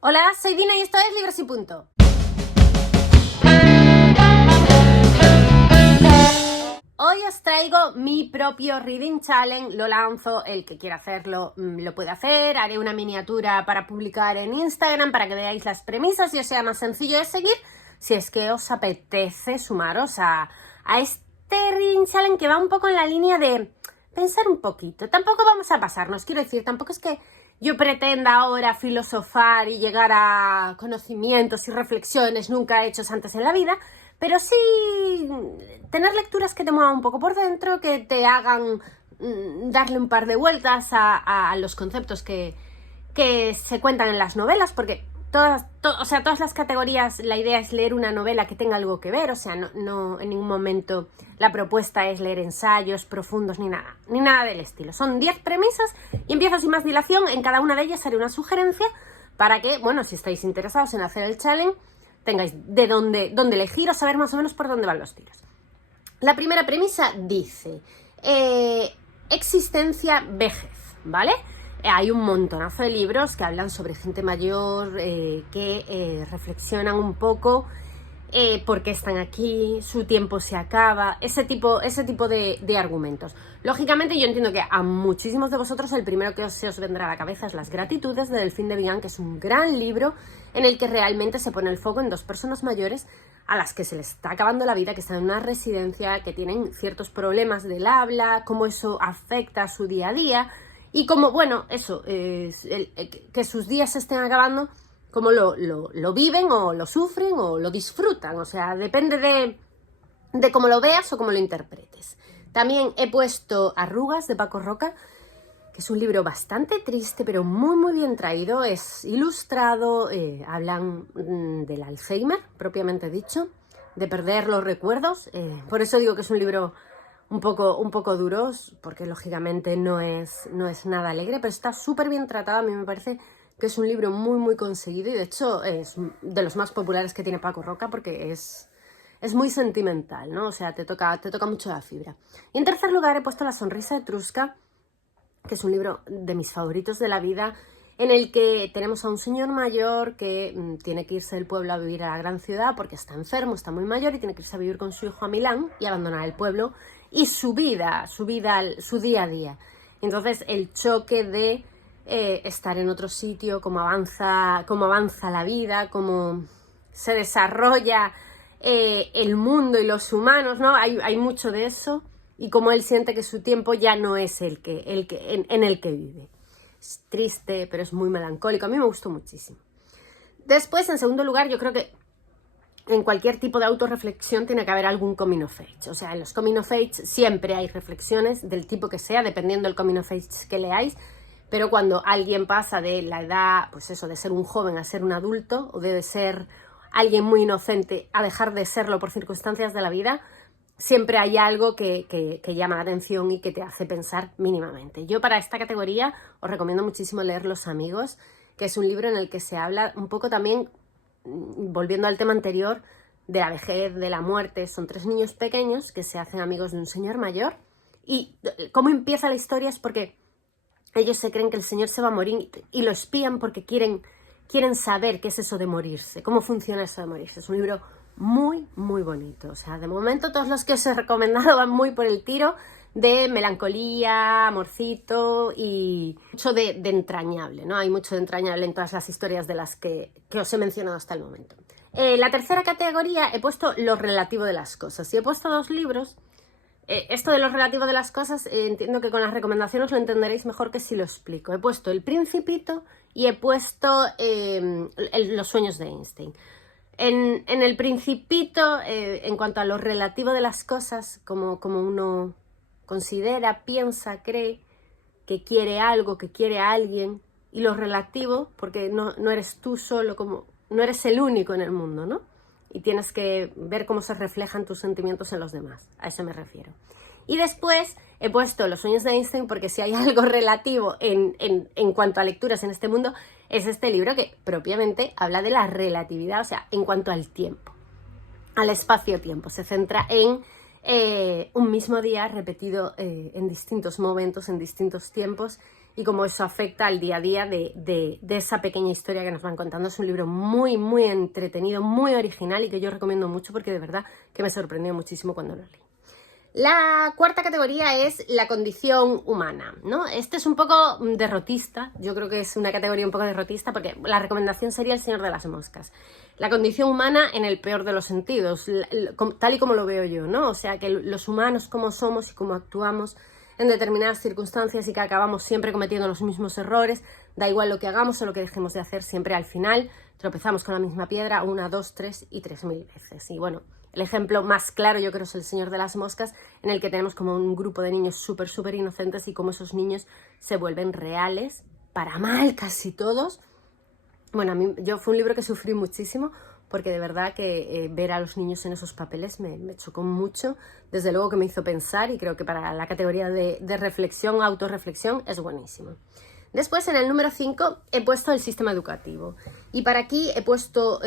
Hola, soy Dina y esto es Libros y Punto. Hoy os traigo mi propio Reading Challenge, lo lanzo, el que quiera hacerlo lo puede hacer, haré una miniatura para publicar en Instagram para que veáis las premisas y os sea más sencillo de seguir si es que os apetece sumaros a este Reading Challenge que va un poco en la línea de pensar un poquito. Tampoco vamos a pasarnos, quiero decir, tampoco es que yo pretenda ahora filosofar y llegar a conocimientos y reflexiones nunca hechos antes en la vida, pero sí tener lecturas que te muevan un poco por dentro, que te hagan darle un par de vueltas a los conceptos que se cuentan en las novelas, porque todas las categorías, la idea es leer una novela que tenga algo que ver, o sea, no en ningún momento la propuesta es leer ensayos profundos ni nada del estilo. Son 10 premisas y empiezo sin más dilación. En cada una de ellas haré una sugerencia para que, bueno, si estáis interesados en hacer el challenge, tengáis de dónde elegir o saber más o menos por dónde van los tiros. La primera premisa dice, existencia, vejez, ¿vale? Hay un montonazo de libros que hablan sobre gente mayor, que reflexionan un poco por qué están aquí, su tiempo se acaba, ese tipo de argumentos. Lógicamente yo entiendo que a muchísimos de vosotros el primero que se os vendrá a la cabeza es Las Gratitudes de Delphine de Vigan, que es un gran libro en el que realmente se pone el foco en dos personas mayores a las que se les está acabando la vida, que están en una residencia, que tienen ciertos problemas del habla, cómo eso afecta a su día a día y cómo, bueno, eso, que sus días se estén acabando, cómo lo viven o lo sufren o lo disfrutan, o sea, depende de cómo lo veas o cómo lo interpretes. También he puesto Arrugas de Paco Roca, que es un libro bastante triste, pero muy muy bien traído, es ilustrado, hablan del Alzheimer, propiamente dicho, de perder los recuerdos, por eso digo que es un libro un poco duros, porque lógicamente no es nada alegre, pero está súper bien tratado. A mí me parece que es un libro muy muy conseguido y de hecho es de los más populares que tiene Paco Roca, porque es muy sentimental, ¿no? O sea, te toca mucho la fibra. Y en tercer lugar he puesto La sonrisa etrusca, que es un libro de mis favoritos de la vida, en el que tenemos a un señor mayor que tiene que irse del pueblo a vivir a la gran ciudad porque está enfermo, está muy mayor y tiene que irse a vivir con su hijo a Milán y abandonar el pueblo y su día a día. Entonces el choque de estar en otro sitio, cómo avanza la vida, cómo se desarrolla el mundo y los humanos, ¿no? Hay mucho de eso y cómo él siente que su tiempo ya no es en el que vive. Es triste, pero es muy melancólico. A mí me gustó muchísimo. Después, en segundo lugar, yo creo que en cualquier tipo de autorreflexión tiene que haber algún coming of age. O sea, en los coming of age siempre hay reflexiones del tipo que sea, dependiendo del coming of age que leáis. Pero cuando alguien pasa de la edad, pues eso, de ser un joven a ser un adulto, o de ser alguien muy inocente a dejar de serlo por circunstancias de la vida, siempre hay algo que llama la atención y que te hace pensar mínimamente. Yo para esta categoría os recomiendo muchísimo leer Los amigos, que es un libro en el que se habla un poco también, volviendo al tema anterior, de la vejez, de la muerte. Son 3 niños pequeños que se hacen amigos de un señor mayor y cómo empieza la historia es porque ellos se creen que el señor se va a morir y lo espían porque quieren saber qué es eso de morirse, cómo funciona eso de morirse. Es un libro muy, muy bonito. O sea, de momento todos los que os he recomendado van muy por el tiro de melancolía, amorcito y mucho de entrañable, ¿no? Hay mucho de entrañable en todas las historias de las que os he mencionado hasta el momento. La tercera categoría he puesto lo relativo de las cosas y he puesto 2 libros. Esto de lo relativo de las cosas, entiendo que con las recomendaciones lo entenderéis mejor que si lo explico. He puesto El Principito y he puesto Los sueños de Einstein. En El Principito, en cuanto a lo relativo de las cosas, como uno considera, piensa, cree que quiere algo, que quiere a alguien, y lo relativo, porque no eres tú solo, no eres el único en el mundo, ¿no? Y tienes que ver cómo se reflejan tus sentimientos en los demás, a eso me refiero. Y después he puesto Los sueños de Einstein porque si hay algo relativo en cuanto a lecturas en este mundo, es este libro que propiamente habla de la relatividad, o sea, en cuanto al tiempo, al espacio-tiempo. Se centra en un mismo día repetido en distintos momentos, en distintos tiempos, y cómo eso afecta al día a día de esa pequeña historia que nos van contando. Es un libro muy, muy entretenido, muy original y que yo recomiendo mucho porque de verdad que me sorprendió muchísimo cuando lo leí. La cuarta categoría es la condición humana, ¿no? Este es un poco derrotista, yo creo que es una categoría un poco derrotista porque la recomendación sería El Señor de las Moscas. La condición humana en el peor de los sentidos, tal y como lo veo yo, ¿no? O sea, que los humanos cómo somos y cómo actuamos en determinadas circunstancias y que acabamos siempre cometiendo los mismos errores, da igual lo que hagamos o lo que dejemos de hacer, siempre al final tropezamos con la misma piedra 1, 2, 3 y 3000 veces. Y bueno, el ejemplo más claro yo creo es El Señor de las Moscas, en el que tenemos como un grupo de niños súper inocentes y cómo esos niños se vuelven reales, para mal casi todos. Bueno, fue un libro que sufrí muchísimo porque de verdad que ver a los niños en esos papeles me chocó mucho. Desde luego que me hizo pensar y creo que para la categoría de reflexión, autorreflexión, es buenísimo. Después, en el número 5, he puesto el sistema educativo. Y para aquí he puesto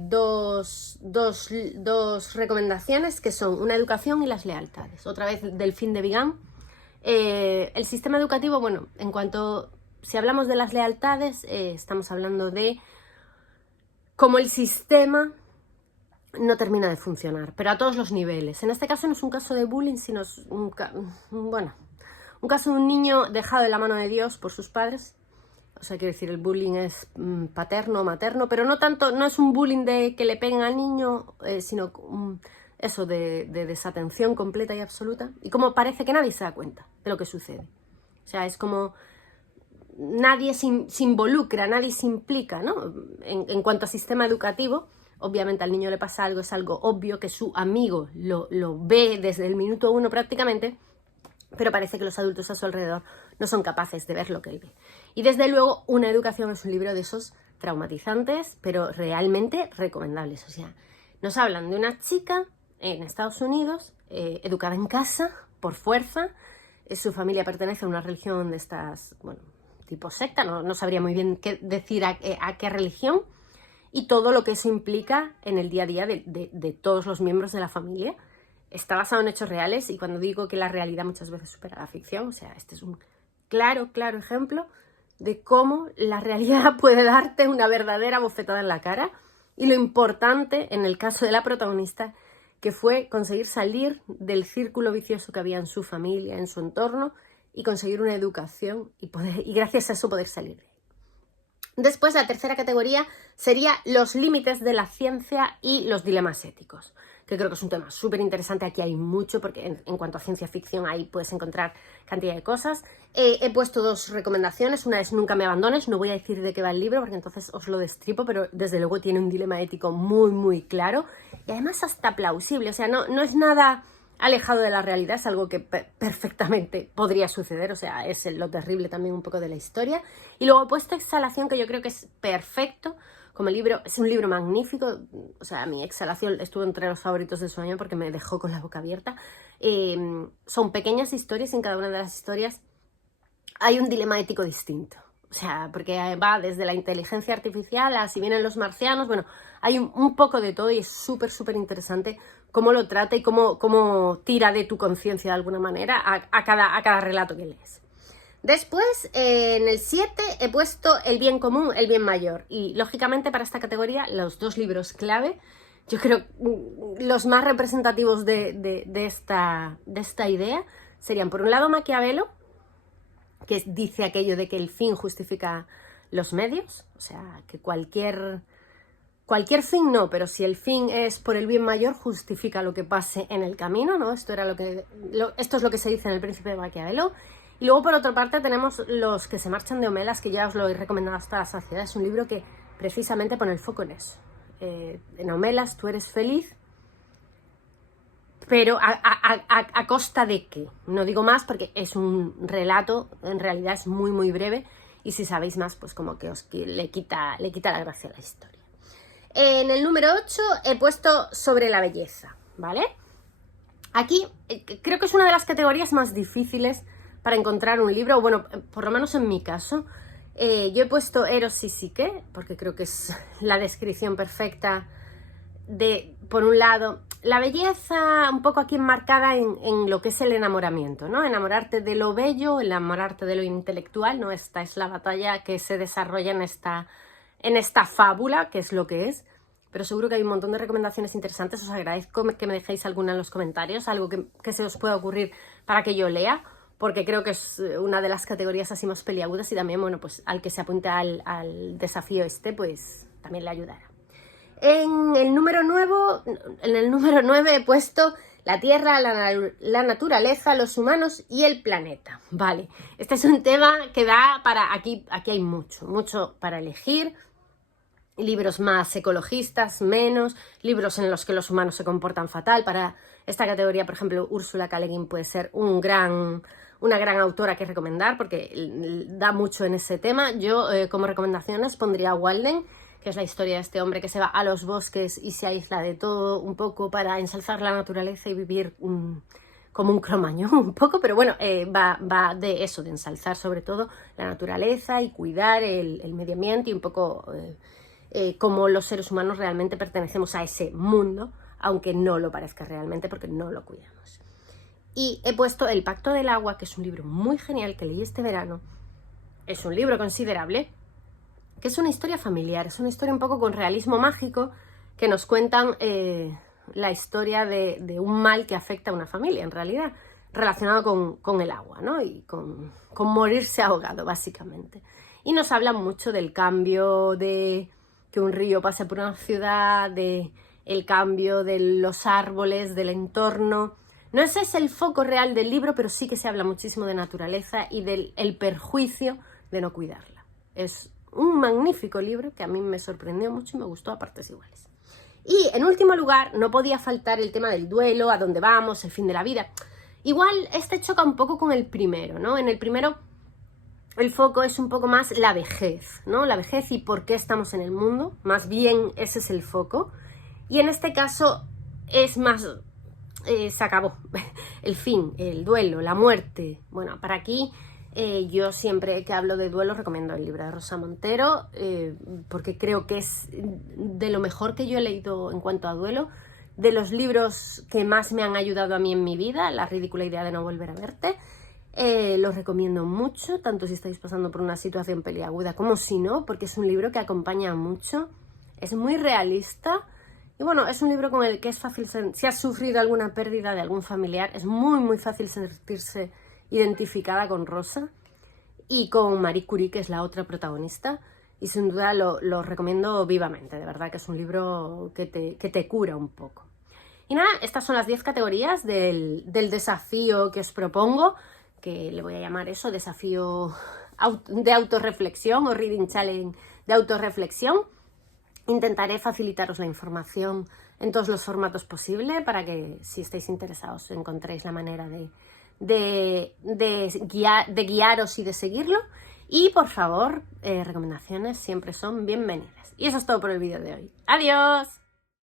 dos recomendaciones que son una educación y las lealtades. Otra vez, Delphine de Vigan. El sistema educativo, bueno, en cuanto, si hablamos de las lealtades, estamos hablando de cómo el sistema no termina de funcionar, pero a todos los niveles. En este caso no es un caso de bullying, sino es un caso de un niño dejado de la mano de Dios por sus padres. O sea, quiero decir, el bullying es paterno o materno, pero no tanto, no es un bullying de que le peguen al niño, sino eso de desatención completa y absoluta. Y como parece que nadie se da cuenta de lo que sucede. O sea, es como nadie se involucra, nadie se implica, ¿no? En cuanto a sistema educativo, obviamente al niño le pasa algo, es algo obvio que su amigo lo ve desde el minuto 1 prácticamente, pero parece que los adultos a su alrededor no son capaces de ver lo que él ve. Y desde luego, Una educación es un libro de esos traumatizantes, pero realmente recomendables. O sea, nos hablan de una chica en Estados Unidos, educada en casa, por fuerza. Su familia pertenece a una religión de estas, bueno, tipo secta, no sabría muy bien qué decir a qué religión, y todo lo que eso implica en el día a día de todos los miembros de la familia. Está basado en hechos reales y cuando digo que la realidad muchas veces supera la ficción, o sea, este es un claro ejemplo de cómo la realidad puede darte una verdadera bofetada en la cara y lo importante en el caso de la protagonista que fue conseguir salir del círculo vicioso que había en su familia, en su entorno y conseguir una educación y gracias a eso poder salir de ahí. Después, la tercera categoría sería los límites de la ciencia y los dilemas éticos, que creo que es un tema súper interesante. Aquí hay mucho, porque en cuanto a ciencia ficción ahí puedes encontrar cantidad de cosas. He puesto 2 recomendaciones. Una es Nunca me abandones. No voy a decir de qué va el libro, porque entonces os lo destripo, pero desde luego tiene un dilema ético muy claro y además hasta plausible. O sea, no es nada alejado de la realidad, es algo que perfectamente podría suceder, o sea, es lo terrible también un poco de la historia. Y luego he puesto Exhalación, que yo creo que es perfecto como libro, es un libro magnífico, o sea, mi Exhalación estuvo entre los favoritos de su año porque me dejó con la boca abierta. Son pequeñas historias y en cada una de las historias hay un dilema ético distinto. O sea, porque va desde la inteligencia artificial a si vienen los marcianos, bueno, hay un poco de todo y es súper interesante cómo lo trata y cómo tira de tu conciencia de alguna manera a cada relato que lees. Después, en el 7 he puesto El bien común, el bien mayor. Y lógicamente para esta categoría, los 2 libros clave, yo creo los más representativos de esta idea, serían por un lado Maquiavelo, que dice aquello de que el fin justifica los medios, o sea, que cualquier fin no, pero si el fin es por el bien mayor, justifica lo que pase en el camino, ¿no? Esto es lo que se dice en El Príncipe de Maquiavelo. Y luego, por otra parte, tenemos Los que se marchan de Homelas, que ya os lo he recomendado hasta la saciedad. Es un libro que precisamente pone el foco en eso. En Homelas tú eres feliz, pero ¿a costa de qué? No digo más porque es un relato, en realidad es muy breve, y si sabéis más, pues como que le quita la gracia a la historia. En el número 8 he puesto Sobre la belleza, ¿vale? Aquí creo que es una de las categorías más difíciles para encontrar un libro, bueno, por lo menos en mi caso. Yo he puesto Eros y Psique, porque creo que es la descripción perfecta de, por un lado, la belleza un poco aquí enmarcada en lo que es el enamoramiento, ¿no? Enamorarte de lo bello, enamorarte de lo intelectual, ¿no? Esta es la batalla que se desarrolla en esta fábula, que es lo que es. Pero seguro que hay un montón de recomendaciones interesantes. Os agradezco que me dejéis alguna en los comentarios, algo que se os pueda ocurrir para que yo lea, porque creo que es una de las categorías así más peliagudas y también, bueno, pues al que se apunte al desafío pues también le ayudará. En el número 9 he puesto la Tierra, la naturaleza, los humanos y el planeta. Vale, este es un tema que da para... Aquí hay mucho para elegir. Libros más ecologistas, menos, libros en los que los humanos se comportan fatal. Para esta categoría, por ejemplo, Úrsula K. Le Guin puede ser una gran autora que recomendar porque da mucho en ese tema. Yo, como recomendaciones, pondría Walden, que es la historia de este hombre que se va a los bosques y se aísla de todo un poco para ensalzar la naturaleza y vivir como un cromañón un poco, pero bueno, va de eso, de ensalzar sobre todo la naturaleza y cuidar el medio ambiente y un poco cómo los seres humanos realmente pertenecemos a ese mundo, aunque no lo parezca realmente porque no lo cuidamos. Y he puesto El Pacto del Agua, que es un libro muy genial que leí este verano. Es un libro considerable, que es una historia familiar, es una historia un poco con realismo mágico, que nos cuentan la historia de un mal que afecta a una familia, en realidad, relacionado con el agua, ¿no? Y con morirse ahogado, básicamente. Y nos hablan mucho del cambio de que un río pase por una ciudad, de el cambio de los árboles, del entorno. No ese es el foco real del libro, pero sí que se habla muchísimo de naturaleza y del perjuicio de no cuidarla. Es un magnífico libro que a mí me sorprendió mucho y me gustó a partes iguales. Y en último lugar, no podía faltar el tema del duelo, a dónde vamos, el fin de la vida. Igual este choca un poco con el primero, ¿no? En el primero el foco es un poco más la vejez, ¿no? La vejez y por qué estamos en el mundo, más bien ese es el foco. Y en este caso es más, se acabó, el fin, el duelo, la muerte. Bueno, para aquí yo siempre que hablo de duelo recomiendo el libro de Rosa Montero, porque creo que es de lo mejor que yo he leído en cuanto a duelo, de los libros que más me han ayudado a mí en mi vida, La ridícula idea de no volver a verte. Los recomiendo mucho, tanto si estáis pasando por una situación peliaguda como si no, porque es un libro que acompaña mucho, es muy realista y bueno, es un libro con el que es fácil, si has sufrido alguna pérdida de algún familiar, es muy fácil sentirse identificada con Rosa y con Marie Curie, que es la otra protagonista, y sin duda lo recomiendo vivamente, de verdad que es un libro que te cura un poco. Y nada, estas son las 10 categorías del desafío que os propongo, que le voy a llamar eso, desafío de autorreflexión o reading challenge de autorreflexión. Intentaré facilitaros la información en todos los formatos posibles para que, si estáis interesados, encontréis la manera de guiaros y de seguirlo. Y por favor, recomendaciones siempre son bienvenidas. Y eso es todo por el vídeo de hoy. ¡Adiós!